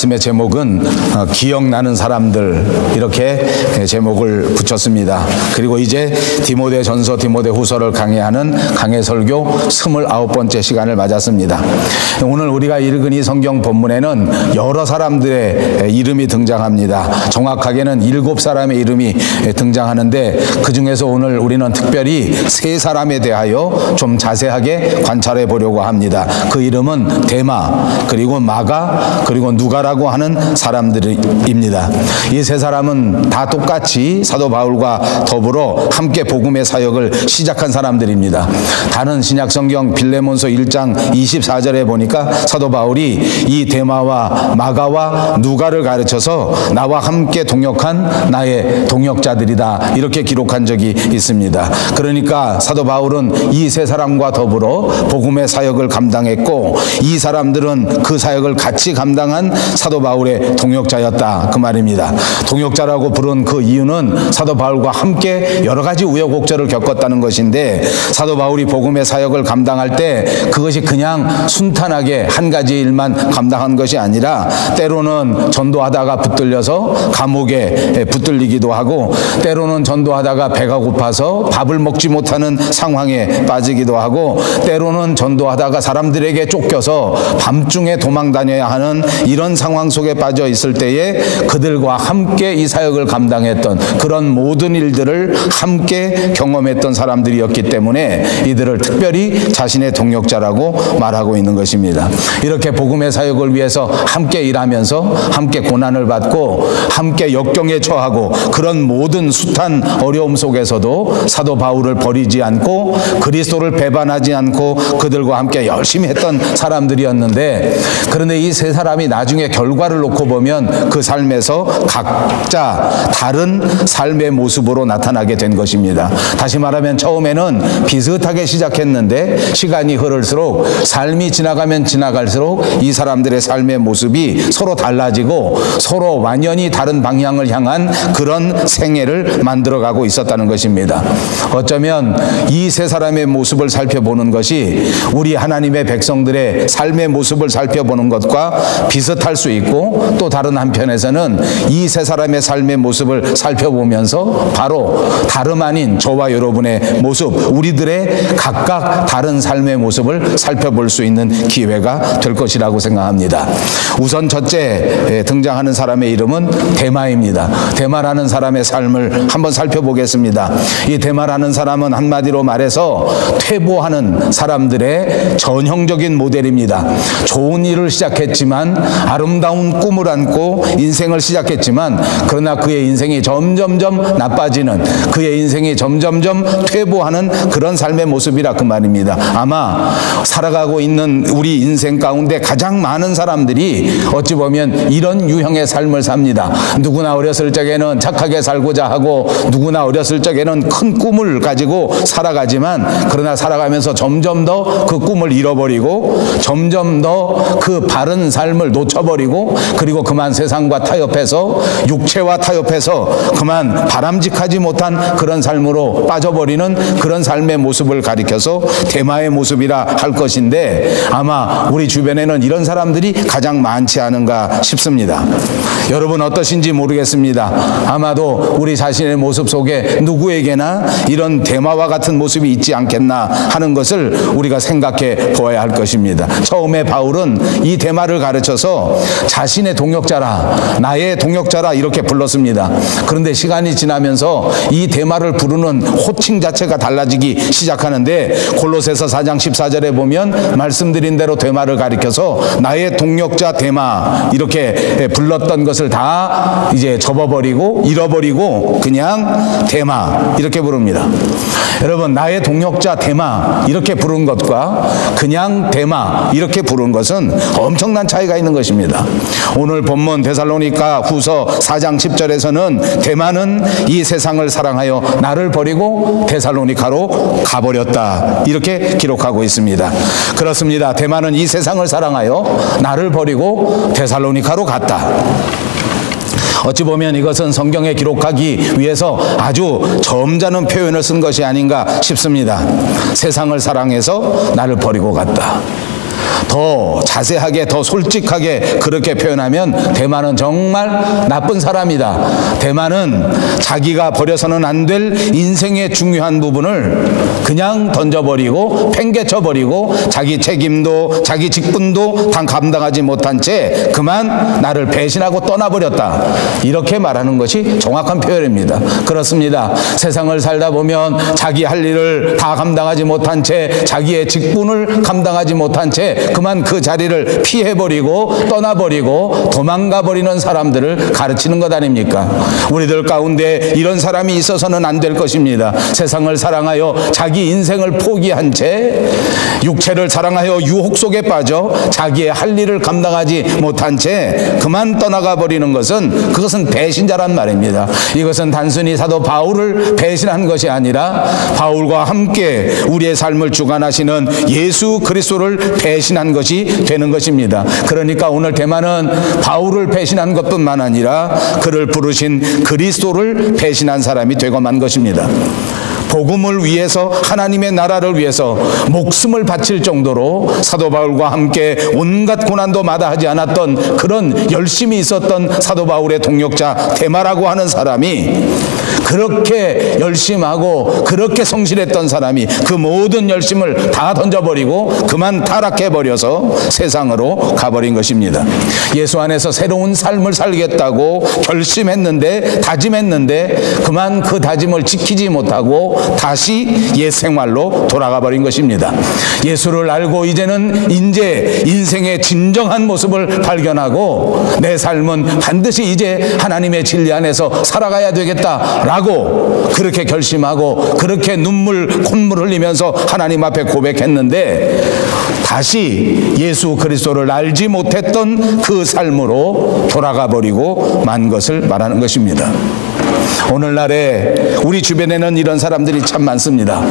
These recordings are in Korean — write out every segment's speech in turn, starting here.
말씀의 제목은 기억나는 사람들, 이렇게 제목을 붙였습니다. 그리고 이제 디모데전서, 디모데후서를 강해하는 강해설교 29번째 시간을 맞았습니다. 오늘 우리가 읽은 이 성경 본문에는 여러 사람들의 이름이 등장합니다. 정확하게는 7사람의 이름이 등장하는데, 그 중에서 오늘 우리는 특별히 3사람에 대하여 좀 자세하게 관찰해 보려고 합니다. 그 이름은 데마, 그리고 마가, 그리고 누가라고 하는 사람들입니다. 이 3사람은 다 똑같이 사도 바울과 더불어 함께 복음의 사역을 시작한 사람들입니다. 다른 신약성경 빌레몬서 1장 24절에 보니까 사도 바울이 이 데마와 마가와 누가를 가르쳐서 나와 함께 동역한 나의 동역자들이다, 이렇게 기록한 적이 있습니다. 그러니까 사도 바울은 이 3사람과 더불어 복음의 사역을 감당했고, 이 사람들은 그 사역을 같이 감당한 사도 바울의 동역자였다, 그 말입니다. 동역자라고 부른 그 이유는 사도 바울과 함께 여러 가지 우여곡절을 겪었다는 것인데, 사도 바울이 복음의 사역을 감당할 때 그것이 그냥 순탄하게 한 가지 일만 감당한 것이 아니라, 때로는 전도하다가 붙들려서 감옥에 붙들리기도 하고, 때로는 전도하다가 배가 고파서 밥을 먹지 못하는 상황에 빠지기도 하고, 때로는 전도하다가 사람들에게 쫓겨서 밤중에 도망 다녀야 하는 이런 상황 속에 빠져 있을 때에 그들과 함께 이 사역을 감당했던, 그런 모든 일들을 함께 경험했던 사람들이었기 때문에 이들을 특별히 자신의 동역자라고 말하고 있는 것입니다. 이렇게 복음의 사역을 위해서 함께 일하면서 함께 고난을 받고 함께 역경에 처하고, 그런 모든 숱한 어려움 속에서도 사도 바울을 버리지 않고 그리스도를 배반하지 않고 그들과 함께 열심히 했던 사람들이었는데, 그런데 이 3사람이 나중에 결과를 놓고 보면 그 삶에서 각자 다른 삶의 모습으로 나타나게 된 것입니다. 다시 말하면 처음에는 비슷하게 시작했는데 시간이 흐를수록, 삶이 지나가면 지나갈수록 이 사람들의 삶의 모습이 서로 달라지고 서로 완전히 다른 방향을 향한 그런 생애를 만들어가고 있었다는 것입니다. 어쩌면 이 3사람의 모습을 살펴보는 것이 우리 하나님의 백성들의 삶의 모습을 살펴보는 것과 비슷할 수 있고, 또 다른 한편에서는 이 3사람의 삶의 모습을 살펴보면서 바로 다름 아닌 저와 여러분의 모습, 우리들의 각각 다른 삶의 모습을 살펴볼 수 있는 기회가 될 것이라고 생각합니다. 우선 첫째 등장하는 사람의 이름은 데마입니다. 데마라는 사람의 삶을 한번 살펴보겠습니다. 이 데마라는 사람은 한마디로 말해서 퇴보하는 사람들의 전형적인 모델입니다. 좋은 일을 시작했지만, 아름다운 꿈을 안고 인생을 시작했지만, 그러나 그의 인생이 점점점 나빠지는, 그의 인생이 점점점 퇴보하는 그런 삶의 모습이라 그 말입니다. 아마 살아가고 있는 우리 인생 가운데 가장 많은 사람들이 어찌 보면 이런 유형의 삶을 삽니다. 누구나 어렸을 적에는 착하게 살고자 하고, 누구나 어렸을 적에는 큰 꿈을 가지고 살아가지만, 그러나 살아가면서 점점 더 그 꿈을 잃어버리고 점점 더 그 바른 삶을 놓쳐버리고, 그리고 그만 세상과 타협해서, 육체와 타협해서 그만 바람직하지 못한 그런 삶으로 빠져버리는 그런 삶의 모습을 가리켜서 데마의 모습이라 할 것인데, 아마 우리 주변에는 이런 사람들이 가장 많지 않은가 싶습니다. 여러분 어떠신지 모르겠습니다. 아마도 우리 자신의 모습 속에 누구에게나 이런 데마와 같은 모습이 있지 않겠나 하는 것을 우리가 생각해 보아야 할 것입니다. 처음에 바울은 이 데마를 가르쳐서 자신의 동역자라, 나의 동역자라, 이렇게 불렀습니다. 그런데 시간이 지나면서 이 데마를 부르는 호칭 자체가 달라지기 시작하는데, 골로새서 4장 14절에 보면 말씀드린 대로 데마를 가리켜서 나의 동역자 데마, 이렇게 불렀던 것을 다 이제 접어버리고 잃어버리고 그냥 데마, 이렇게 부릅니다. 여러분, 나의 동역자 데마 이렇게 부른 것과 그냥 데마 이렇게 부른 것은 엄청난 차이가 있는 것입니다. 오늘 본문 데살로니가 후서 4장 10절에서는 데마는 이 세상을 사랑하여 나를 버리고 데살로니가로 가버렸다, 이렇게 기록하고 있습니다. 그렇습니다. 데마는 이 세상을 사랑하여 나를 버리고 데살로니가로 갔다. 어찌 보면 이것은 성경에 기록하기 위해서 아주 점잖은 표현을 쓴 것이 아닌가 싶습니다. 세상을 사랑해서 나를 버리고 갔다. 더 자세하게, 더 솔직하게 그렇게 표현하면 대만은 정말 나쁜 사람이다. 대만은 자기가 버려서는 안 될 인생의 중요한 부분을 그냥 던져버리고 팽개쳐버리고 자기 책임도 자기 직분도 다 감당하지 못한 채 그만 나를 배신하고 떠나버렸다. 이렇게 말하는 것이 정확한 표현입니다. 그렇습니다. 세상을 살다 보면 자기 할 일을 다 감당하지 못한 채 자기의 직분을 감당하지 못한 채 그만 그 자리를 피해버리고 떠나버리고 도망가버리는 사람들을 가르치는 것 아닙니까? 우리들 가운데 이런 사람이 있어서는 안 될 것입니다. 세상을 사랑하여 자기 인생을 포기한 채 육체를 사랑하여 유혹 속에 빠져 자기의 할 일을 감당하지 못한 채 그만 떠나가 버리는 것은 그것은 배신자란 말입니다. 이것은 단순히 사도 바울을 배신한 것이 아니라 바울과 함께 우리의 삶을 주관하시는 예수 그리스도를 배신한 것이 되는 것입니다. 그러니까 오늘 대만은 바울을 배신한 것뿐만 아니라 그를 부르신 그리스도를 배신한 사람이 되고만 것입니다. 복음을 위해서, 하나님의 나라를 위해서 목숨을 바칠 정도로 사도 바울과 함께 온갖 고난도 마다하지 않았던 그런 열심이 있었던 사도 바울의 동역자 데마라고 하는 사람이 그렇게 열심하고 그렇게 성실했던 사람이 그 모든 열심을 다 던져버리고 그만 타락해버려서 세상으로 가버린 것입니다. 예수 안에서 새로운 삶을 살겠다고 결심했는데, 다짐했는데 그만 그 다짐을 지키지 못하고 다시 옛 생활로 돌아가 버린 것입니다. 예수를 알고 이제는 인생의 진정한 모습을 발견하고 내 삶은 반드시 이제 하나님의 진리 안에서 살아가야 되겠다라고 그렇게 결심하고 그렇게 콧물 흘리면서 하나님 앞에 고백했는데 다시 예수 그리스도를 알지 못했던 그 삶으로 돌아가 버리고 만 것을 말하는 것입니다. 오늘날에 우리 주변에는 이런 사람들이 참 많습니다.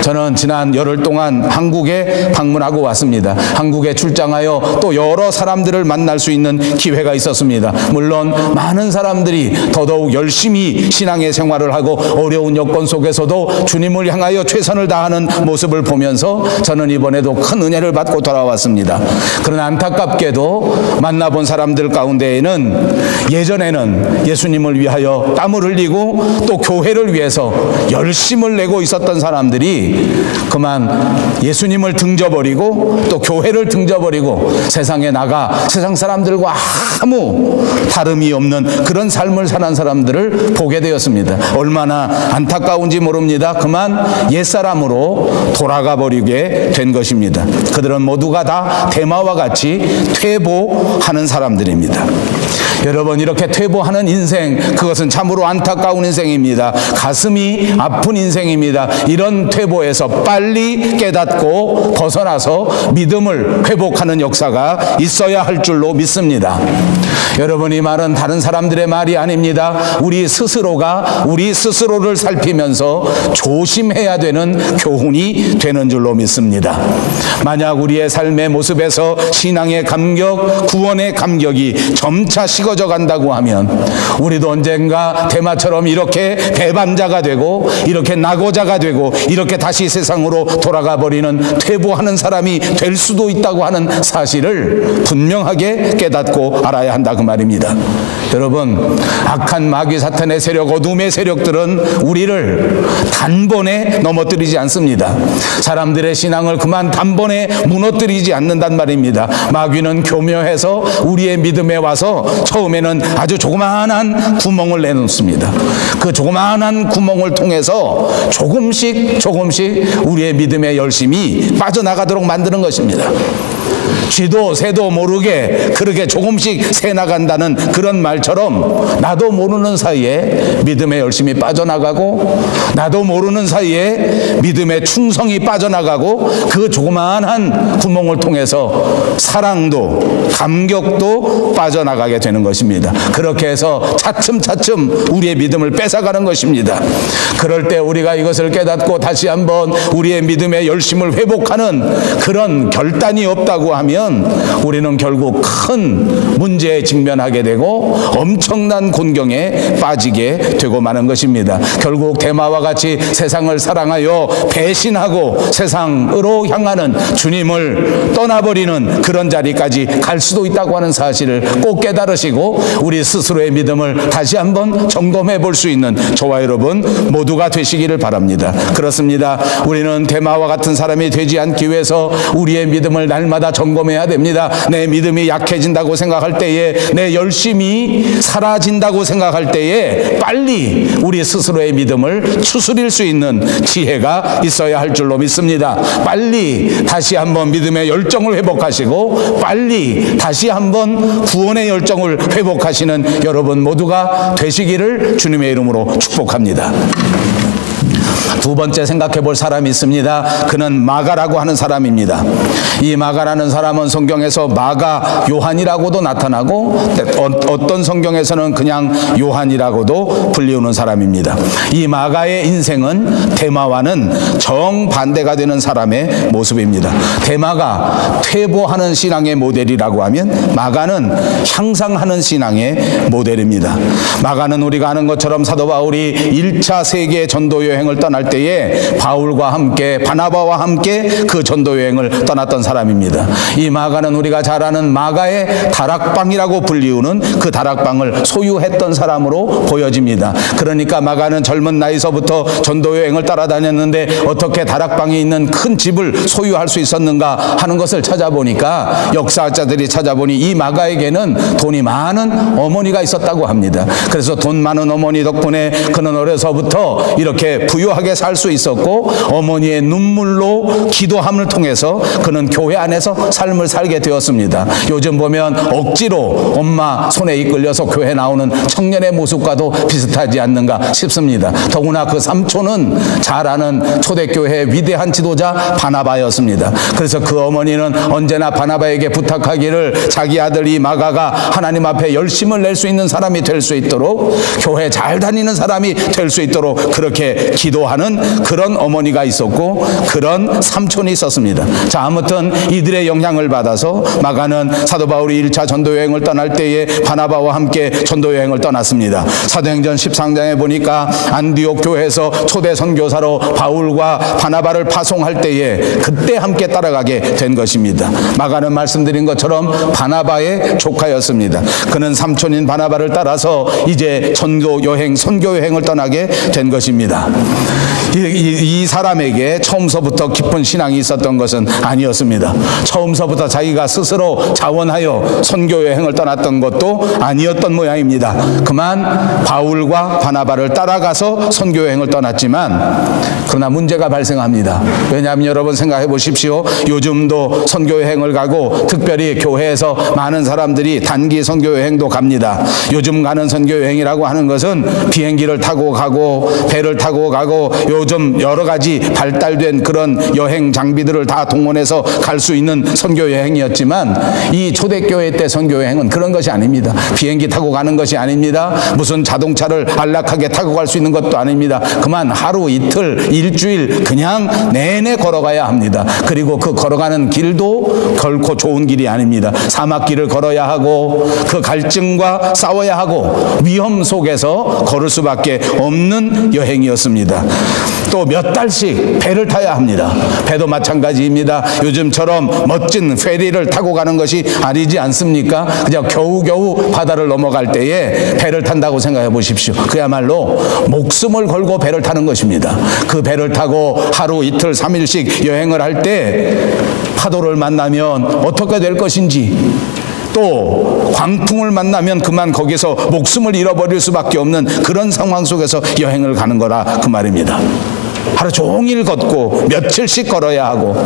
저는 지난 열흘 동안 한국에 방문하고 왔습니다. 한국에 출장하여 또 여러 사람들을 만날 수 있는 기회가 있었습니다. 물론 많은 사람들이 더더욱 열심히 신앙의 생활을 하고 어려운 여건 속에서도 주님을 향하여 최선을 다하는 모습을 보면서 저는 이번에도 큰 은혜를 받고 돌아왔습니다. 그러나 안타깝게도 만나본 사람들 가운데에는 예전에는 예수님을 위하여 땀을 흘리고 또 교회를 위해서 열심을 내고 있었던 사람들이 그만 예수님을 등져버리고 또 교회를 등져버리고 세상에 나가 세상 사람들과 아무 다름이 없는 그런 삶을 사는 사람들을 보게 되었습니다. 얼마나 안타까운지 모릅니다. 그만 옛사람으로 돌아가 버리게 된 것입니다. 그들은 모두가 다 데마와 같이 퇴보하는 사람들입니다. 여러분, 이렇게 퇴보하는 인생, 그것은 참으로 안타까운 인생입니다. 가슴이 아픈 인생입니다. 이런 퇴보에서 빨리 깨닫고 벗어나서 믿음을 회복하는 역사가 있어야 할 줄로 믿습니다. 여러분, 이 말은 다른 사람들의 말이 아닙니다. 우리 스스로가 우리 스스로를 살피면서 조심해야 되는 교훈이 되는 줄로 믿습니다. 만약 우리의 삶의 모습에서 신앙의 감격, 구원의 감격이 점차 식어져 간다고 하면 우리도 언젠가 데마처럼 이렇게 배반자가 되고 이렇게 낙오자가 되고 이렇게 다시 세상으로 돌아가 버리는 퇴보하는 사람이 될 수도 있다고 하는 사실을 분명하게 깨닫고 알아야 한다 그 말입니다. 여러분, 악한 마귀 사탄의 세력, 어둠의 세력들은 우리를 단번에 넘어뜨리지 않습니다. 사람들의 신앙을 그만 단번에 무너뜨리지 않는단 말입니다. 마귀는 교묘해서 우리의 믿음에 와서 처음에는 아주 조그마한 구멍을 내놓습니다. 그 조그마한 구멍을 통해서 조금씩 우리의 믿음의 열심이 빠져나가도록 만드는 것입니다. 쥐도 새도 모르게 그렇게 조금씩 새나간다는 그런 말처럼 나도 모르는 사이에 믿음의 열심이 빠져나가고 나도 모르는 사이에 믿음의 충성이 빠져나가고 그 조그마한 구멍을 통해서 사랑도 감격도 빠져나가게 되는 것입니다. 그렇게 해서 차츰차츰 우리의 믿음을 뺏어가는 것입니다. 그럴 때 우리가 이것을 깨닫고 다시 한번 우리의 믿음의 열심을 회복하는 그런 결단이 없다고 하면 하면 우리는 결국 큰 문제에 직면하게 되고 엄청난 곤경에 빠지게 되고 마는 것입니다. 결국 대마와 같이 세상을 사랑하여 배신하고 세상으로 향하는 주님을 떠나버리는 그런 자리까지 갈 수도 있다고 하는 사실을 꼭 깨달으시고 우리 스스로의 믿음을 다시 한번 점검해 볼 수 있는 저와 여러분 모두가 되시기를 바랍니다. 그렇습니다. 우리는 대마와 같은 사람이 되지 않기 위해서 우리의 믿음을 날마다 점검해야 됩니다. 내 믿음이 약해진다고 생각할 때에, 내 열심이 사라진다고 생각할 때에 빨리 우리 스스로의 믿음을 추스릴 수 있는 지혜가 있어야 할 줄로 믿습니다. 빨리 다시 한번 믿음의 열정을 회복하시고 빨리 다시 한번 구원의 열정을 회복하시는 여러분 모두가 되시기를 주님의 이름으로 축복합니다. 두 번째 생각해 볼 사람이 있습니다. 그는 마가라고 하는 사람입니다. 이 마가라는 사람은 성경에서 마가 요한이라고도 나타나고 어떤 성경에서는 그냥 요한이라고도 불리우는 사람입니다. 이 마가의 인생은 대마와는 정반대가 되는 사람의 모습입니다. 대마가 퇴보하는 신앙의 모델이라고 하면 마가는 향상하는 신앙의 모델입니다. 마가는 우리가 아는 것처럼 사도 바울이 1차 세계 전도 여행을 떠날 때에 바울과 함께 바나바와 함께 그 전도 여행을 떠났던 사람입니다. 이 마가는 우리가 잘 아는 마가의 다락방이라고 불리우는 그 다락방을 소유했던 사람으로 보여집니다. 그러니까 마가는 젊은 나이서부터 전도 여행을 따라다녔는데 어떻게 다락방이 있는 큰 집을 소유할 수 있었는가 하는 것을 찾아보니까 역사학자들이 찾아보니 이 마가에게는 돈이 많은 어머니가 있었다고 합니다. 그래서 돈 많은 어머니 덕분에 그는 어려서부터 이렇게 부유하게 살 수 있었고 어머니의 눈물로 기도함을 통해서 그는 교회 안에서 삶을 살게 되었습니다. 요즘 보면 억지로 엄마 손에 이끌려서 교회 나오는 청년의 모습과도 비슷하지 않는가 싶습니다. 더구나 그 삼촌은 잘 아는 초대교회의 위대한 지도자 바나바였습니다. 그래서 그 어머니는 언제나 바나바에게 부탁하기를 자기 아들 이 마가가 하나님 앞에 열심을 낼 수 있는 사람이 될 수 있도록, 교회 잘 다니는 사람이 될 수 있도록 그렇게 기도하는 그런 어머니가 있었고 그런 삼촌이 있었습니다. 자, 아무튼 이들의 영향을 받아서 마가는 사도 바울이 1차 전도여행을 떠날 때에 바나바와 함께 전도여행을 떠났습니다. 사도행전 13장에 보니까 안디옥 교회에서 초대 선교사로 바울과 바나바를 파송할 때에 그때 함께 따라가게 된 것입니다. 마가는 말씀드린 것처럼 바나바의 조카였습니다. 그는 삼촌인 바나바를 따라서 이제 전도여행, 선교여행을 떠나게 된 것입니다. 이 사람에게 처음서부터 깊은 신앙이 있었던 것은 아니었습니다. 처음서부터 자기가 스스로 자원하여 선교여행을 떠났던 것도 아니었던 모양입니다. 그만 바울과 바나바를 따라가서 선교여행을 떠났지만 그러나 문제가 발생합니다. 왜냐하면 여러분 생각해 보십시오. 요즘도 선교여행을 가고 특별히 교회에서 많은 사람들이 단기 선교여행도 갑니다. 요즘 가는 선교여행이라고 하는 것은 비행기를 타고 가고 배를 타고 가고 요즘 여러 가지 발달된 그런 여행 장비들을 다 동원해서 갈 수 있는 선교 여행이었지만 이 초대교회 때 선교 여행은 그런 것이 아닙니다. 비행기 타고 가는 것이 아닙니다. 무슨 자동차를 안락하게 타고 갈 수 있는 것도 아닙니다. 그만 하루 이틀 일주일 그냥 내내 걸어가야 합니다. 그리고 그 걸어가는 길도 결코 좋은 길이 아닙니다. 사막길을 걸어야 하고 그 갈증과 싸워야 하고 위험 속에서 걸을 수밖에 없는 여행이었습니다. 또 몇 달씩 배를 타야 합니다. 배도 마찬가지입니다. 요즘처럼 멋진 페리를 타고 가는 것이 아니지 않습니까? 그냥 겨우겨우 바다를 넘어갈 때에 배를 탄다고 생각해 보십시오. 그야말로 목숨을 걸고 배를 타는 것입니다. 그 배를 타고 하루 이틀 3일씩 여행을 할 때 파도를 만나면 어떻게 될 것인지, 또 광풍을 만나면 그만 거기서 목숨을 잃어버릴 수밖에 없는 그런 상황 속에서 여행을 가는 거라 그 말입니다. 하루 종일 걷고 며칠씩 걸어야 하고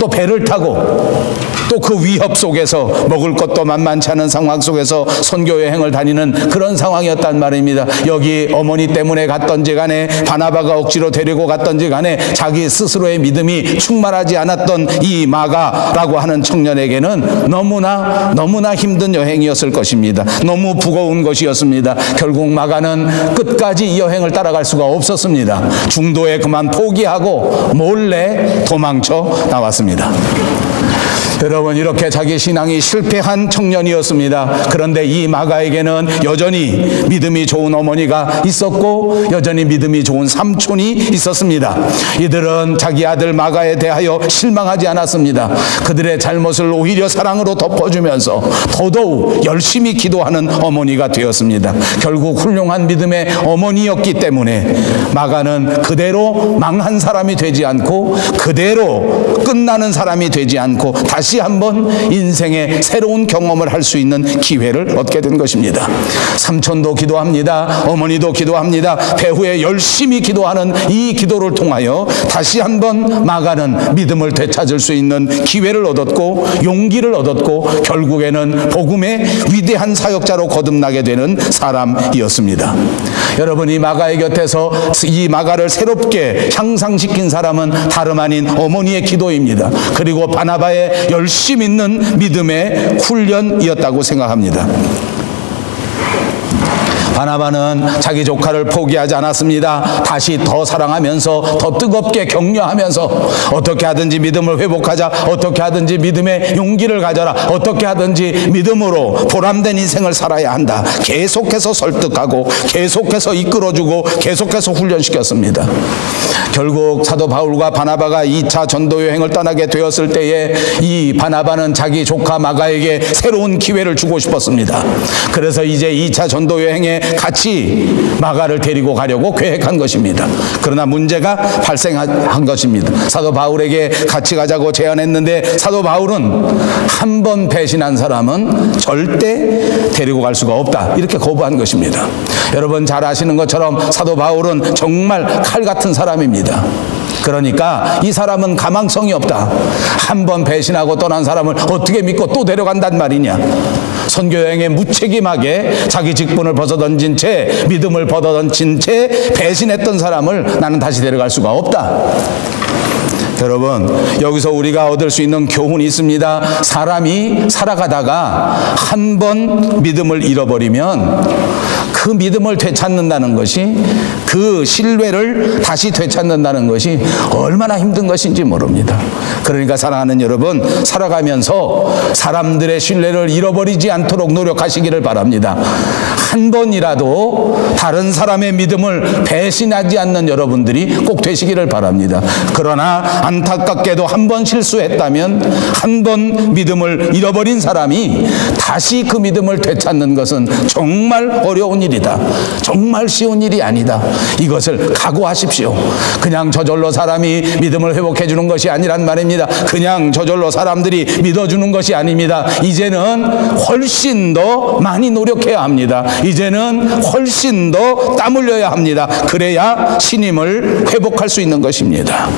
또 배를 타고 또 그 위협 속에서 먹을 것도 만만치 않은 상황 속에서 선교 여행을 다니는 그런 상황이었단 말입니다. 여기 어머니 때문에 갔던지 간에 바나바가 억지로 데리고 갔던지 간에 자기 스스로의 믿음이 충만하지 않았던 이 마가라고 하는 청년에게는 너무나 힘든 여행이었을 것입니다. 너무 무거운 것이었습니다. 결국 마가는 끝까지 이 여행을 따라갈 수가 없었습니다. 중도에 그만 포기하고 몰래 도망쳐 나왔습니다. 여러분, 이렇게 자기 신앙이 실패한 청년이었습니다. 그런데 이 마가에게는 여전히 믿음이 좋은 어머니가 있었고 여전히 믿음이 좋은 삼촌이 있었습니다. 이들은 자기 아들 마가에 대하여 실망하지 않았습니다. 그들의 잘못을 오히려 사랑으로 덮어주면서 더더욱 열심히 기도하는 어머니가 되었습니다. 결국 훌륭한 믿음의 어머니였기 때문에 마가는 그대로 망한 사람이 되지 않고 그대로 끝나는 사람이 되지 않고 다시 한번 인생의 새로운 경험을 할 수 있는 기회를 얻게 된 것입니다. 삼촌도 기도합니다. 어머니도 기도합니다. 배후에 열심히 기도하는 이 기도를 통하여 다시 한번 마가는 믿음을 되찾을 수 있는 기회를 얻었고 용기를 얻었고 결국에는 복음의 위대한 사역자로 거듭나게 되는 사람이었습니다. 여러분, 이 마가의 곁에서 이 마가를 새롭게 향상시킨 사람은 다름 아닌 어머니의 기도입니다. 그리고 바나바의 열심 있는 믿음의 훈련이었다고 생각합니다. 바나바는 자기 조카를 포기하지 않았습니다. 다시 더 사랑하면서 더 뜨겁게 격려하면서 어떻게 하든지 믿음을 회복하자, 어떻게 하든지 믿음의 용기를 가져라, 어떻게 하든지 믿음으로 보람된 인생을 살아야 한다. 계속해서 설득하고 계속해서 이끌어주고 계속해서 훈련시켰습니다. 결국 사도 바울과 바나바가 2차 전도 여행을 떠나게 되었을 때에 이 바나바는 자기 조카 마가에게 새로운 기회를 주고 싶었습니다. 그래서 이제 2차 전도 여행에 같이 마가를 데리고 가려고 계획한 것입니다. 그러나 문제가 발생한 것입니다. 사도 바울에게 같이 가자고 제안했는데 사도 바울은 한 번 배신한 사람은 절대 데리고 갈 수가 없다, 이렇게 거부한 것입니다. 여러분 잘 아시는 것처럼 사도 바울은 정말 칼 같은 사람입니다. 그러니까 이 사람은 가망성이 없다. 한 번 배신하고 떠난 사람을 어떻게 믿고 또 데려간단 말이냐. 선교여행에 무책임하게 자기 직분을 벗어던진 채, 믿음을 벗어던진 채 배신했던 사람을 나는 다시 데려갈 수가 없다. 여러분, 여기서 우리가 얻을 수 있는 교훈이 있습니다. 사람이 살아가다가 한 번 믿음을 잃어버리면 그 믿음을 되찾는다는 것이, 그 신뢰를 다시 되찾는다는 것이 얼마나 힘든 것인지 모릅니다. 그러니까 사랑하는 여러분, 살아가면서 사람들의 신뢰를 잃어버리지 않도록 노력하시기를 바랍니다. 한 번이라도 다른 사람의 믿음을 배신하지 않는 여러분들이 꼭 되시기를 바랍니다. 그러나 안타깝게도 한 번 실수했다면, 한 번 믿음을 잃어버린 사람이 다시 그 믿음을 되찾는 것은 정말 어려운 일이다. 정말 쉬운 일이 아니다. 이것을 각오하십시오. 그냥 저절로 사람이 믿음을 회복해 주는 것이 아니란 말입니다. 그냥 저절로 사람들이 믿어주는 것이 아닙니다. 이제는 훨씬 더 많이 노력해야 합니다. 이제는 훨씬 더 땀 흘려야 합니다. 그래야 신임을 회복할 수 있는 것입니다.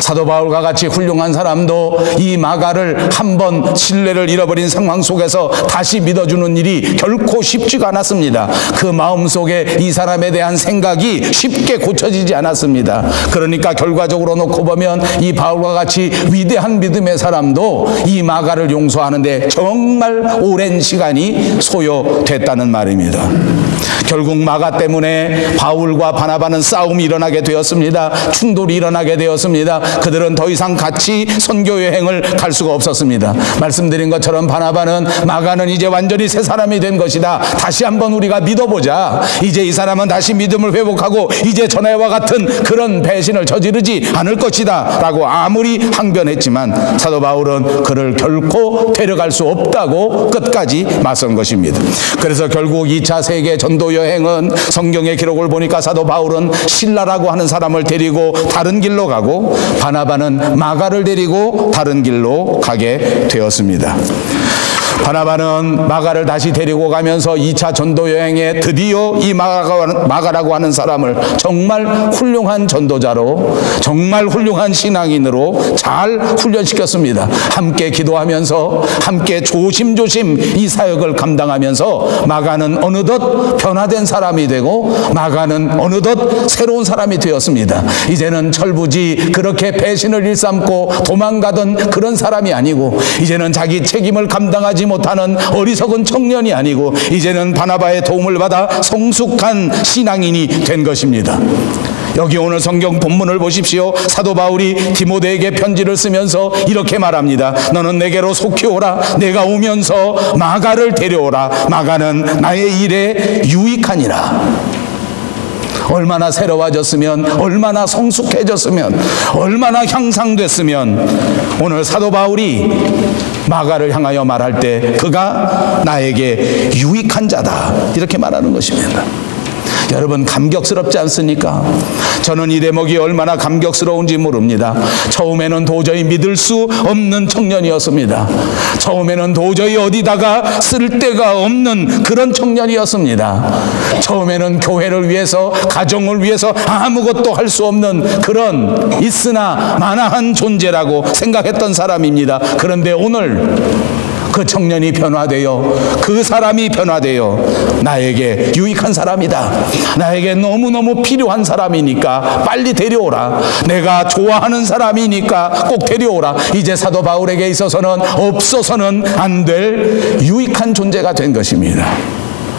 사도 바울과 같이 훌륭한 사람도 이 마가를 한번 신뢰를 잃어버린 상황 속에서 다시 믿어주는 일이 결코 쉽지가 않았습니다. 그 마음속에 이 사람에 대한 생각이 쉽게 고쳐지지 않았습니다. 그러니까 결과적으로 놓고 보면 이 바울과 같이 위대한 믿음의 사람도 이 마가를 용서하는데 정말 오랜 시간이 소요됐다는 말입니다. 결국 마가 때문에 바울과 바나바는 싸움이 일어나게 되었습니다. 충돌이 일어나게 되었습니다. 그들은 더 이상 같이 선교 여행을 갈 수가 없었습니다. 말씀드린 것처럼 바나바는 마가는 이제 완전히 새 사람이 된 것이다. 다시 한번 우리가 믿어보자. 이제 이 사람은 다시 믿음을 회복하고 이제 전에와 같은 그런 배신을 저지르지 않을 것이다 라고 아무리 항변했지만 사도 바울은 그를 결코 데려갈 수 없다고 끝까지 맞선 것입니다. 그래서 결국 2차 세계 전도 여행은 성경의 기록을 보니까 사도 바울은 실라라고 하는 사람을 데리고 다른 길로 가고 바나바는 마가를 데리고 다른 길로 가게 되었습니다. 바나바는 마가를 다시 데리고 가면서 2차 전도 여행에 드디어 이 마가라고 하는 사람을 정말 훌륭한 전도자로, 정말 훌륭한 신앙인으로 잘 훈련시켰습니다. 함께 기도하면서 함께 조심조심 이 사역을 감당하면서 마가는 어느덧 변화된 사람이 되고 마가는 어느덧 새로운 사람이 되었습니다. 이제는 철부지 그렇게 배신을 일삼고 도망가던 그런 사람이 아니고, 이제는 자기 책임을 감당하지 못하는 어리석은 청년이 아니고, 이제는 바나바의 도움을 받아 성숙한 신앙인이 된 것입니다. 여기 오늘 성경 본문을 보십시오. 사도 바울이 디모데에게 편지를 쓰면서 이렇게 말합니다. 너는 내게로 속히 오라. 내가 오면서 마가를 데려오라. 마가는 나의 일에 유익하니라. 얼마나 새로워졌으면, 얼마나 성숙해졌으면, 얼마나 향상됐으면 오늘 사도 바울이 마가를 향하여 말할 때 그가 나에게 유익한 자다 이렇게 말하는 것입니다. 여러분, 감격스럽지 않습니까? 저는 이 대목이 얼마나 감격스러운지 모릅니다. 처음에는 도저히 믿을 수 없는 청년이었습니다. 처음에는 도저히 어디다가 쓸 데가 없는 그런 청년이었습니다. 처음에는 교회를 위해서, 가정을 위해서 아무것도 할 수 없는 그런 있으나 마나한 존재라고 생각했던 사람입니다. 그런데 오늘 그 청년이 변화되어, 그 사람이 변화되어 나에게 유익한 사람이다, 나에게 너무너무 필요한 사람이니까 빨리 데려오라, 내가 좋아하는 사람이니까 꼭 데려오라. 이제 사도 바울에게 있어서는 없어서는 안 될 유익한 존재가 된 것입니다.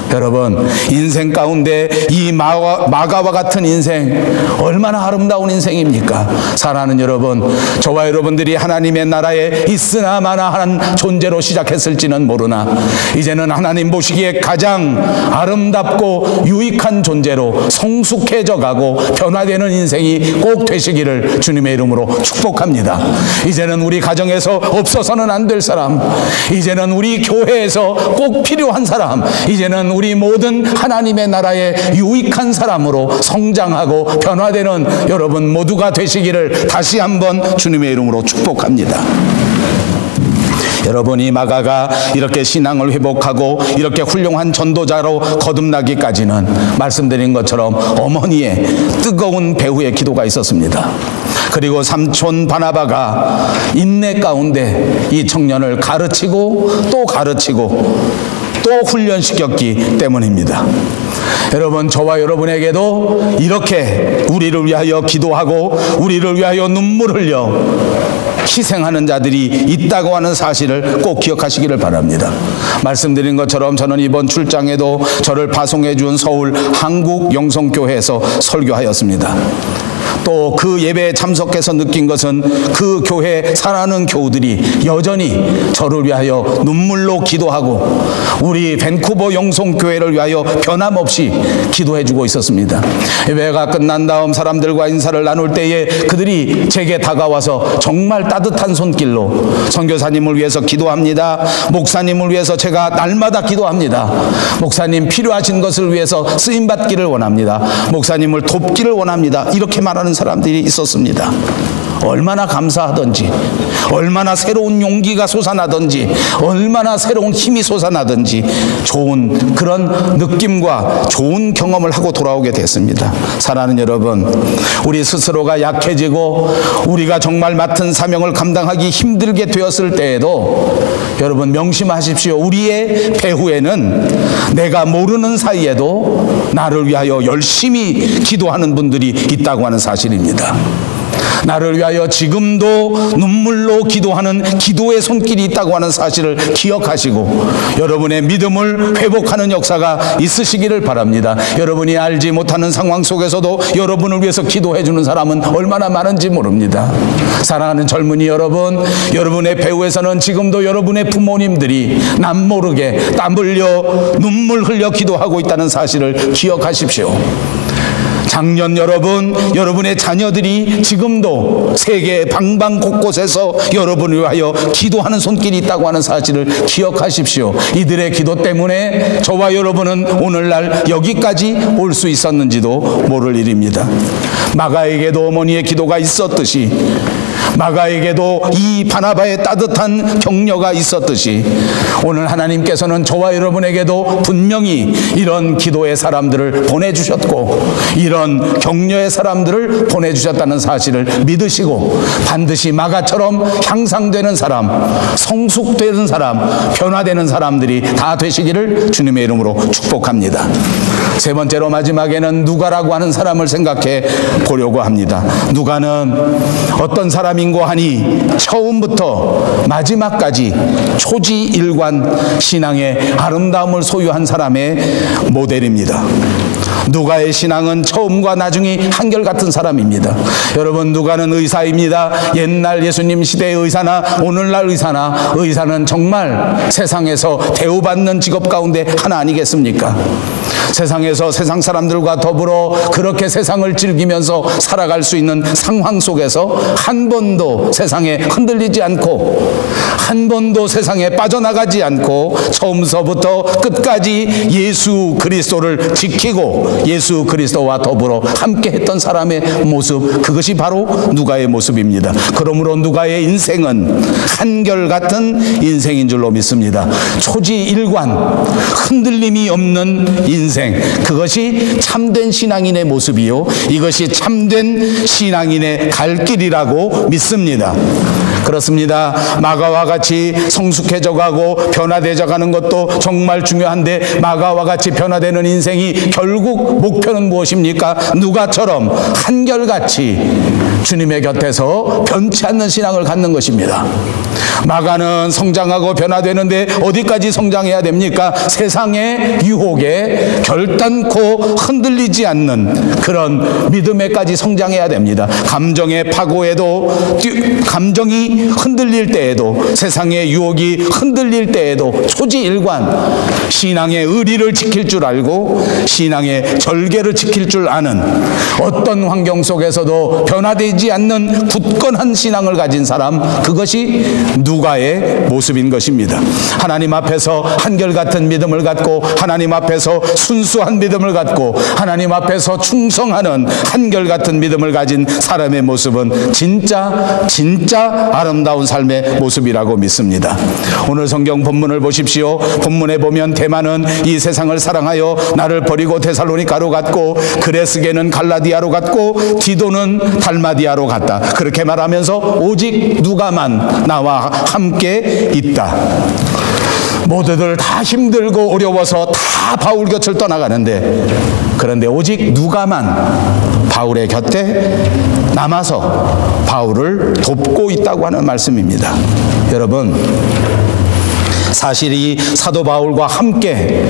여러분, 인생 가운데 이 마가와 같은 인생 얼마나 아름다운 인생입니까? 사랑하는 여러분, 저와 여러분들이 하나님의 나라에 있으나 마나한 존재로 시작했을지는 모르나 이제는 하나님 보시기에 가장 아름답고 유익한 존재로 성숙해져 가고 변화되는 인생이 꼭 되시기를 주님의 이름으로 축복합니다. 이제는 우리 가정에서 없어서는 안 될 사람, 이제는 우리 교회에서 꼭 필요한 사람, 이제는 우리 모든 하나님의 나라에 유익한 사람으로 성장하고 변화되는 여러분 모두가 되시기를 다시 한번 주님의 이름으로 축복합니다. 여러분이 마가가 이렇게 신앙을 회복하고 이렇게 훌륭한 전도자로 거듭나기까지는 말씀드린 것처럼 어머니의 뜨거운 배후의 기도가 있었습니다. 그리고 삼촌 바나바가 인내 가운데 이 청년을 가르치고 또 가르치고 또 훈련시켰기 때문입니다. 여러분, 저와 여러분에게도 이렇게 우리를 위하여 기도하고 우리를 위하여 눈물 흘려 희생하는 자들이 있다고 하는 사실을 꼭 기억하시기를 바랍니다. 말씀드린 것처럼 저는 이번 출장에도 저를 파송해 준 서울 한국영성교회에서 설교하였습니다. 또 그 예배에 참석해서 느낀 것은 그 교회 사랑하는 교우들이 여전히 저를 위하여 눈물로 기도하고 우리 밴쿠버 영성교회를 위하여 변함없이 기도해주고 있었습니다. 예배가 끝난 다음 사람들과 인사를 나눌 때에 그들이 제게 다가와서 정말 따뜻한 손길로 선교사님을 위해서 기도합니다, 목사님을 위해서 제가 날마다 기도합니다, 목사님 필요하신 것을 위해서 쓰임받기를 원합니다, 목사님을 돕기를 원합니다, 이렇게 말하는 사람들이 있었습니다. 얼마나 감사하던지, 얼마나 새로운 용기가 솟아나던지, 얼마나 새로운 힘이 솟아나던지 좋은 그런 느낌과 좋은 경험을 하고 돌아오게 됐습니다. 사랑하는 여러분, 우리 스스로가 약해지고 우리가 정말 맡은 사명을 감당하기 힘들게 되었을 때에도 여러분 명심하십시오. 우리의 배후에는 내가 모르는 사이에도 나를 위하여 열심히 기도하는 분들이 있다고 하는 사실입니다. 나를 위하여 지금도 눈물로 기도하는 기도의 손길이 있다고 하는 사실을 기억하시고 여러분의 믿음을 회복하는 역사가 있으시기를 바랍니다. 여러분이 알지 못하는 상황 속에서도 여러분을 위해서 기도해 주는 사람은 얼마나 많은지 모릅니다. 사랑하는 젊은이 여러분, 여러분의 배후에서는 지금도 여러분의 부모님들이 남모르게 땀 흘려 눈물 흘려 기도하고 있다는 사실을 기억하십시오. 작년 여러분, 여러분의 자녀들이 지금도 세계 방방 곳곳에서 여러분을 위하여 기도하는 손길이 있다고 하는 사실을 기억하십시오. 이들의 기도 때문에 저와 여러분은 오늘날 여기까지 올 수 있었는지도 모를 일입니다. 마가에게도 어머니의 기도가 있었듯이, 마가에게도 이 바나바의 따뜻한 격려가 있었듯이 오늘 하나님께서는 저와 여러분에게도 분명히 이런 기도의 사람들을 보내주셨고 이런 격려의 사람들을 보내주셨다는 사실을 믿으시고 반드시 마가처럼 향상되는 사람, 성숙되는 사람, 변화되는 사람들이 다 되시기를 주님의 이름으로 축복합니다. 세 번째로 마지막에는 누가라고 하는 사람을 생각해 보려고 합니다. 누가는 어떤 사람인고 하니 처음부터 마지막까지 초지일관 신앙의 아름다움을 소유한 사람의 모델입니다. 누가의 신앙은 처음과 나중이 한결같은 사람입니다. 여러분, 누가는 의사입니다. 옛날 예수님 시대의 의사나 오늘날 의사나, 의사는 정말 세상에서 대우받는 직업 가운데 하나 아니겠습니까? 세상에서 세상 사람들과 더불어 그렇게 세상을 즐기면서 살아갈 수 있는 상황 속에서 한 번도 세상에 흔들리지 않고, 한 번도 세상에 빠져나가지 않고 처음서부터 끝까지 예수 그리스도를 지키고 예수 그리스도와 더불어 함께 했던 사람의 모습, 그것이 바로 누가의 모습입니다. 그러므로 누가의 인생은 한결같은 인생인 줄로 믿습니다. 초지일관, 흔들림이 없는 인생, 그것이 참된 신앙인의 모습이요, 이것이 참된 신앙인의 갈 길이라고 믿습니다. 그렇습니다. 마가와 같이 성숙해져가고 변화되어가는 것도 정말 중요한데, 마가와 같이 변화되는 인생이 결국 목표는 무엇입니까? 누가처럼 한결같이 주님의 곁에서 변치 않는 신앙을 갖는 것입니다. 마가는 성장하고 변화되는데 어디까지 성장해야 됩니까? 세상의 유혹에 결단코 흔들리지 않는 그런 믿음에까지 성장해야 됩니다. 감정의 파고에도, 감정이 흔들릴 때에도, 세상의 유혹이 흔들릴 때에도 초지일관 신앙의 의리를 지킬 줄 알고 신앙의 절개를 지킬 줄 아는, 어떤 환경 속에서도 변화되지 않는 굳건한 신앙을 가진 사람, 그것이 누가의 모습인 것입니다. 하나님 앞에서 한결같은 믿음을 갖고, 하나님 앞에서 순수한 믿음을 갖고, 하나님 앞에서 충성하는 한결같은 믿음을 가진 사람의 모습은 진짜 아름다운 삶의 모습이라고 믿습니다. 오늘 성경 본문을 보십시오. 본문에 보면 데마는 이 세상을 사랑하여 나를 버리고 데살로니가로 갔고, 그레스게는 갈라디아로 갔고, 디도는 달마디아로 갔다. 그렇게 말하면서 오직 누가만 나와 함께 있다. 모두들 다 힘들고 어려워서 다 바울 곁을 떠나가는데, 그런데 오직 누가만 바울의 곁에 남아서 바울을 돕고 있다고 하는 말씀입니다. 여러분, 사실 이 사도 바울과 함께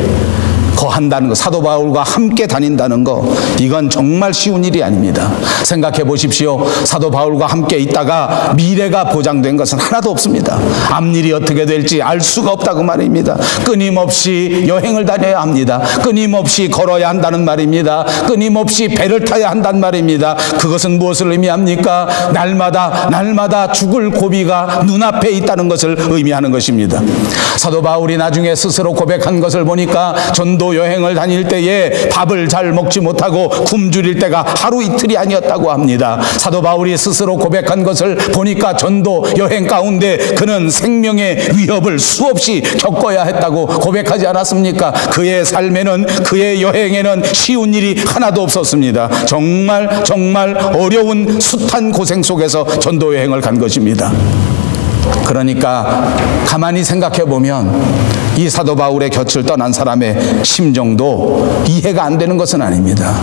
거한다는 것, 사도 바울과 함께 다닌다는 것, 이건 정말 쉬운 일이 아닙니다. 생각해 보십시오. 사도 바울과 함께 있다가 미래가 보장된 것은 하나도 없습니다. 앞일이 어떻게 될지 알 수가 없다고 말입니다. 끊임없이 여행을 다녀야 합니다. 끊임없이 걸어야 한다는 말입니다. 끊임없이 배를 타야 한다는 말입니다. 그것은 무엇을 의미합니까? 날마다 죽을 고비가 눈앞에 있다는 것을 의미하는 것입니다. 사도 바울이 나중에 스스로 고백한 것을 보니까 전도 여행을 다닐 때에 밥을 잘 먹지 못하고 굶주릴 때가 하루 이틀이 아니었다고 합니다. 사도 바울이 스스로 고백한 것을 보니까 전도 여행 가운데 그는 생명의 위협을 수없이 겪어야 했다고 고백하지 않았습니까? 그의 삶에는, 그의 여행에는 쉬운 일이 하나도 없었습니다. 정말 어려운 숱한 고생 속에서 전도 여행을 간 것입니다. 그러니까 가만히 생각해 보면 이 사도 바울의 곁을 떠난 사람의 심정도 이해가 안 되는 것은 아닙니다.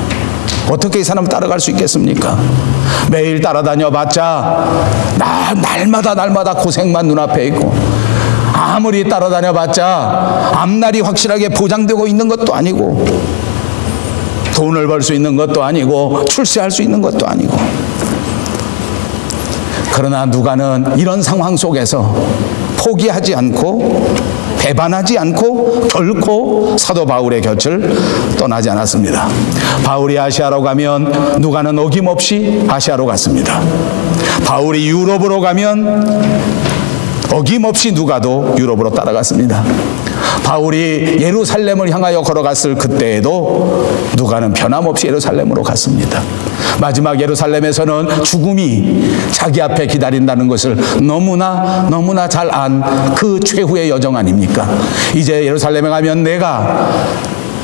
어떻게 이 사람 따라갈 수 있겠습니까? 매일 따라다녀 봤자 날마다 고생만 눈앞에 있고, 아무리 따라다녀 봤자 앞날이 확실하게 보장되고 있는 것도 아니고, 돈을 벌 수 있는 것도 아니고, 출세할 수 있는 것도 아니고. 그러나 누가는 이런 상황 속에서 포기하지 않고 배반하지 않고 결코 사도 바울의 곁을 떠나지 않았습니다. 바울이 아시아로 가면 누가는 어김없이 아시아로 갔습니다. 바울이 유럽으로 가면 어김없이 누가도 유럽으로 따라갔습니다. 바울이 예루살렘을 향하여 걸어갔을 그때에도 누가는 변함없이 예루살렘으로 갔습니다. 마지막 예루살렘에서는 죽음이 자기 앞에 기다린다는 것을 너무나 잘 안 그 최후의 여정 아닙니까? 이제 예루살렘에 가면 내가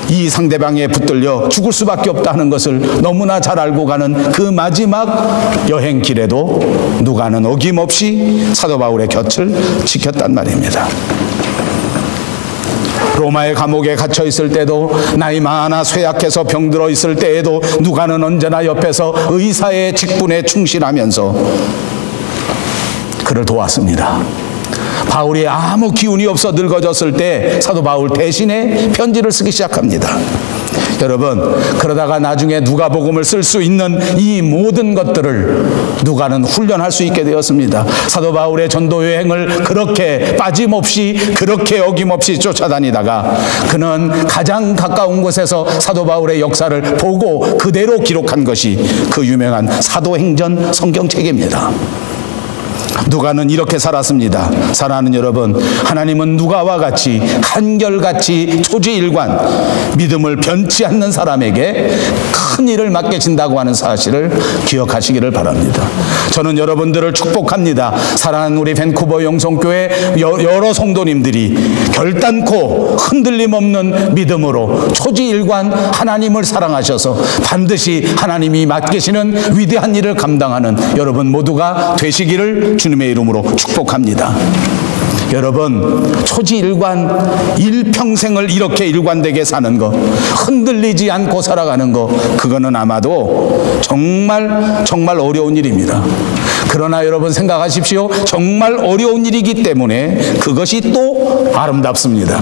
이 상대방에 붙들려 죽을 수밖에 없다 하는 것을 너무나 잘 알고 가는 그 마지막 여행 길에도 누가는 어김없이 사도 바울의 곁을 지켰단 말입니다. 로마의 감옥에 갇혀 있을 때도, 나이 많아 쇠약해서 병들어 있을 때에도 누가는 언제나 옆에서 의사의 직분에 충실하면서 그를 도왔습니다. 바울이 아무 기운이 없어 늙어졌을 때 사도 바울 대신에 편지를 쓰기 시작합니다. 여러분, 그러다가 나중에 누가복음을 쓸 수 있는 이 모든 것들을 누가는 훈련할 수 있게 되었습니다. 사도 바울의 전도 여행을 그렇게 빠짐없이, 그렇게 어김없이 쫓아다니다가 그는 가장 가까운 곳에서 사도 바울의 역사를 보고 그대로 기록한 것이 그 유명한 사도행전 성경책입니다. 누가는 이렇게 살았습니다. 사랑하는 여러분, 하나님은 누가와 같이 한결같이 초지일관, 믿음을 변치 않는 사람에게 큰 일을 맡겨진다고 하는 사실을 기억하시기를 바랍니다. 저는 여러분들을 축복합니다. 사랑하는 우리 밴쿠버 영성교회 여러 성도님들이 결단코 흔들림 없는 믿음으로 초지일관 하나님을 사랑하셔서 반드시 하나님이 맡기시는 위대한 일을 감당하는 여러분 모두가 되시기를 주님의 이름으로 축복합니다. 여러분, 초지일관, 일평생을 이렇게 일관되게 사는 거, 흔들리지 않고 살아가는 거, 그거는 아마도 정말 어려운 일입니다. 그러나 여러분 생각하십시오. 정말 어려운 일이기 때문에 그것이 또 아름답습니다.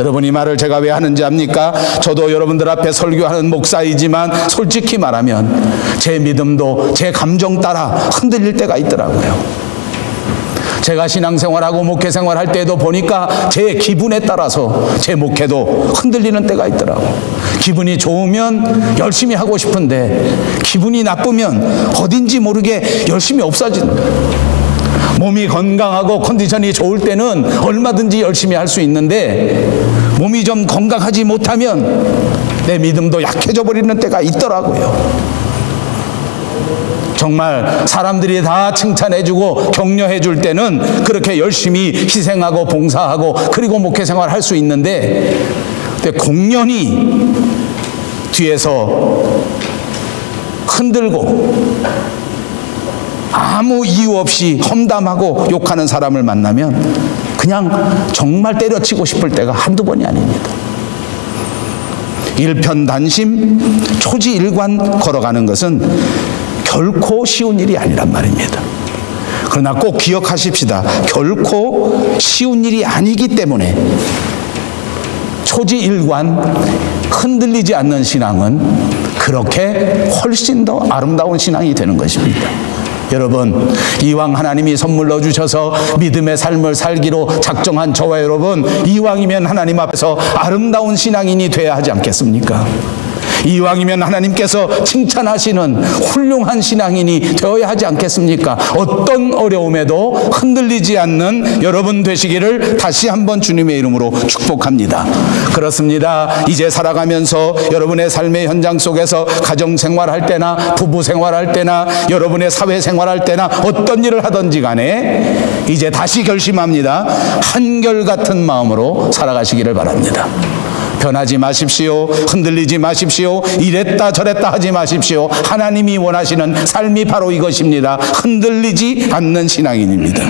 여러분, 이 말을 제가 왜 하는지 압니까? 저도 여러분들 앞에 설교하는 목사이지만 솔직히 말하면 제 믿음도 제 감정 따라 흔들릴 때가 있더라고요. 제가 신앙생활하고 목회생활할 때도 보니까 제 기분에 따라서 제 목회도 흔들리는 때가 있더라고요. 기분이 좋으면 열심히 하고 싶은데 기분이 나쁘면 어딘지 모르게 열심히 없어진다. 몸이 건강하고 컨디션이 좋을 때는 얼마든지 열심히 할 수 있는데 몸이 좀 건강하지 못하면 내 믿음도 약해져 버리는 때가 있더라고요. 정말 사람들이 다 칭찬해주고 격려해줄 때는 그렇게 열심히 희생하고 봉사하고 그리고 목회생활 할 수 있는데 공연히 뒤에서 흔들고 아무 이유 없이 험담하고 욕하는 사람을 만나면 그냥 정말 때려치고 싶을 때가 한두 번이 아닙니다. 일편단심 초지일관 걸어가는 것은 결코 쉬운 일이 아니란 말입니다. 그러나 꼭 기억하십시다. 결코 쉬운 일이 아니기 때문에 초지일관 흔들리지 않는 신앙은 그렇게 훨씬 더 아름다운 신앙이 되는 것입니다. 여러분, 이왕 하나님이 선물로 주셔서 믿음의 삶을 살기로 작정한 저와 여러분, 이왕이면 하나님 앞에서 아름다운 신앙인이 되어야 하지 않겠습니까? 이왕이면 하나님께서 칭찬하시는 훌륭한 신앙인이 되어야 하지 않겠습니까? 어떤 어려움에도 흔들리지 않는 여러분 되시기를 다시 한번 주님의 이름으로 축복합니다. 그렇습니다. 이제 살아가면서 여러분의 삶의 현장 속에서 가정생활할 때나 부부생활할 때나 여러분의 사회생활할 때나 어떤 일을 하든지 간에 이제 다시 결심합니다. 한결같은 마음으로 살아가시기를 바랍니다. 변하지 마십시오. 흔들리지 마십시오. 이랬다 저랬다 하지 마십시오. 하나님이 원하시는 삶이 바로 이것입니다. 흔들리지 않는 신앙인입니다.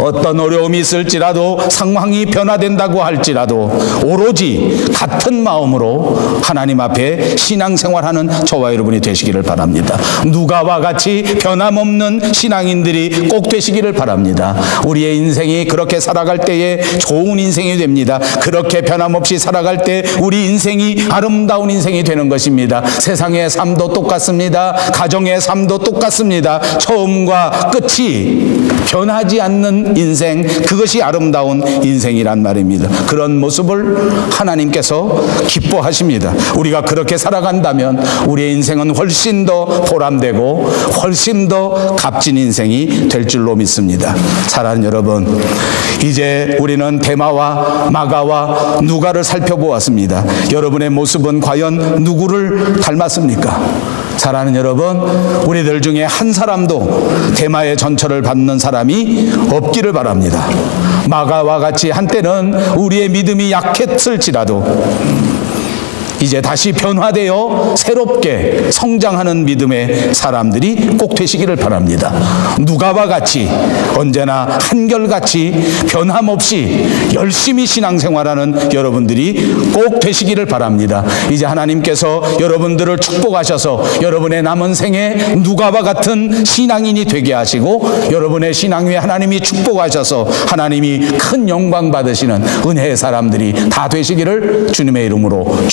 어떤 어려움이 있을지라도 상황이 변화된다고 할지라도 오로지 같은 마음으로 하나님 앞에 신앙생활하는 저와 여러분이 되시기를 바랍니다. 누가와 같이 변함없는 신앙인들이 꼭 되시기를 바랍니다. 우리의 인생이 그렇게 살아갈 때에 좋은 인생이 됩니다. 그렇게 변함없이 살아갈 때 우리 인생이 아름다운 인생이 되는 것입니다. 세상의 삶도 똑같습니다. 가정의 삶도 똑같습니다. 처음과 끝이 변하지 않는 인생, 그것이 아름다운 인생이란 말입니다. 그런 모습을 하나님께서 기뻐하십니다. 우리가 그렇게 살아간다면 우리의 인생은 훨씬 더 보람되고 훨씬 더 값진 인생이 될 줄로 믿습니다. 사랑하는 여러분, 이제 우리는 데마와 마가와 누가를 살펴보았습니다. 여러분의 모습은 과연 누구를 닮았습니까? 사랑하는 여러분, 우리들 중에 한 사람도 데마의 전처를 받는 사람이 없기를 바랍니다. 마가와 같이 한때는 우리의 믿음이 약했을지라도 이제 다시 변화되어 새롭게 성장하는 믿음의 사람들이 꼭 되시기를 바랍니다. 누가와 같이 언제나 한결같이 변함없이 열심히 신앙생활하는 여러분들이 꼭 되시기를 바랍니다. 이제 하나님께서 여러분들을 축복하셔서 여러분의 남은 생에 누가와 같은 신앙인이 되게 하시고 여러분의 신앙 위에 하나님이 축복하셔서 하나님이 큰 영광 받으시는 은혜의 사람들이 다 되시기를 주님의 이름으로 축복합니다.